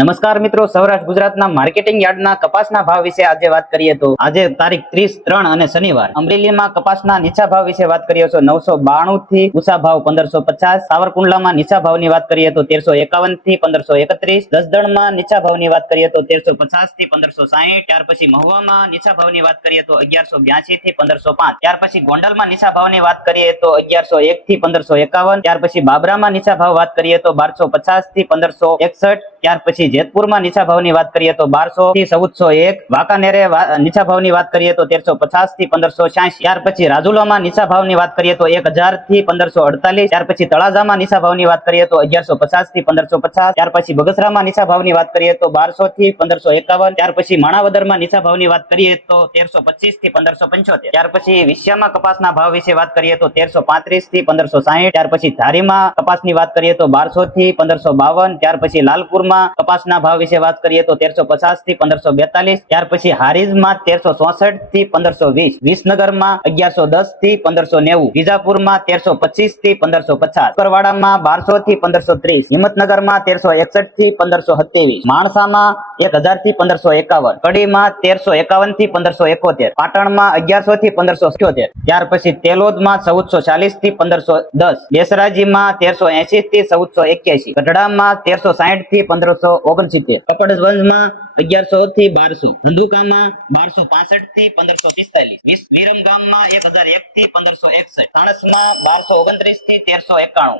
નમસ્કાર મિત્રો, સૌરાષ્ટ્ર ગુજરાતના માર્કેટિંગ યાર્ડના કપાસના ભાવ વિશે આજે વાત કરીએ તો આજે તારીખ 30/3 અને શનિવાર અમરેલીમાં કપાસના નીચા ભાવ વિશે વાત કરીએ તો 992 થી ઊંચા ભાવ 1550, સાવરકુંડલામાં નીચા ભાવની વાત કરીએ તો 1351 થી 1531, જસદણમાં નીચા ભાવની વાત કરીએ તો 1350 થી 1560, ત્યાર પછી મહુવામાં નીચા ભાવની વાત કરીએ તો 1182 થી 1505, ત્યાર પછી ગોંડલમાં નીચા ભાવની વાત કરીએ તો 1101 થી 1551, ત્યાર પછી બાબરામાં નીચા ભાવ વાત કરીએ તો 1250 થી 1561, ત્યાર પછી જેતપુરમાં નીચા ભાવની વાત કરીએ તો 1200 થી 1401, વાંકાનેરે નીચા ભાવની વાત કરીએ તો 1350 થી 1586, ત્યાર પછી રાજુલામાં નીચા ભાવની વાત કરીએ તો 1000 થી 1548, ત્યાર પછી તળાજામાં નીચા ભાવની વાત કરીએ તો 1150 થી 1550, ત્યાર પછી બગસરામાં નીચા ભાવની વાત કરીએ તો 1200 થી 1551, ત્યાર પછી માણાવદરમાં નીચા ભાવની વાત કરીએ તો 1325 થી 1575, ત્યાર પછી વિશ્યામાં કપાસના ભાવ વિશે વાત કરીએ તો 1335 થી 1560, ત્યાર પછી ધારીમાં કપાસની વાત કરીએ તો 1200 થી 1552, ત્યાર પછી લાલપુરમાં કપાસના ભાવ વિશે વાત કરીએ તો 1350 થી 1542, ત્યાર પછી હારીજમાં 1364 થી 1520, વિસનગરમાં 1110 થી 1590, વિજાપુરમાં 1325 થી 1550, કરવાડામાં 1200 થી 1530, હિંમતનગરમાં 1361 થી 1527, માણસામાં 1000 થી 1551, કડીમાં 1351 થી 1571, પાટણમાં 1100 થી 1578, ત્યાર પછી તેલોદમાં 1440 થી 1510, બેસરાજીમાં 1380 થી 1481, ગઢડામાં 1360 થી 1569, કપડવંજમાં 1100 થી 1200, ધંધુકામાં 1265 થી 1545, વિરમગામમાં 1001 થી 1561, સાણસમાં 1229 થી 1391.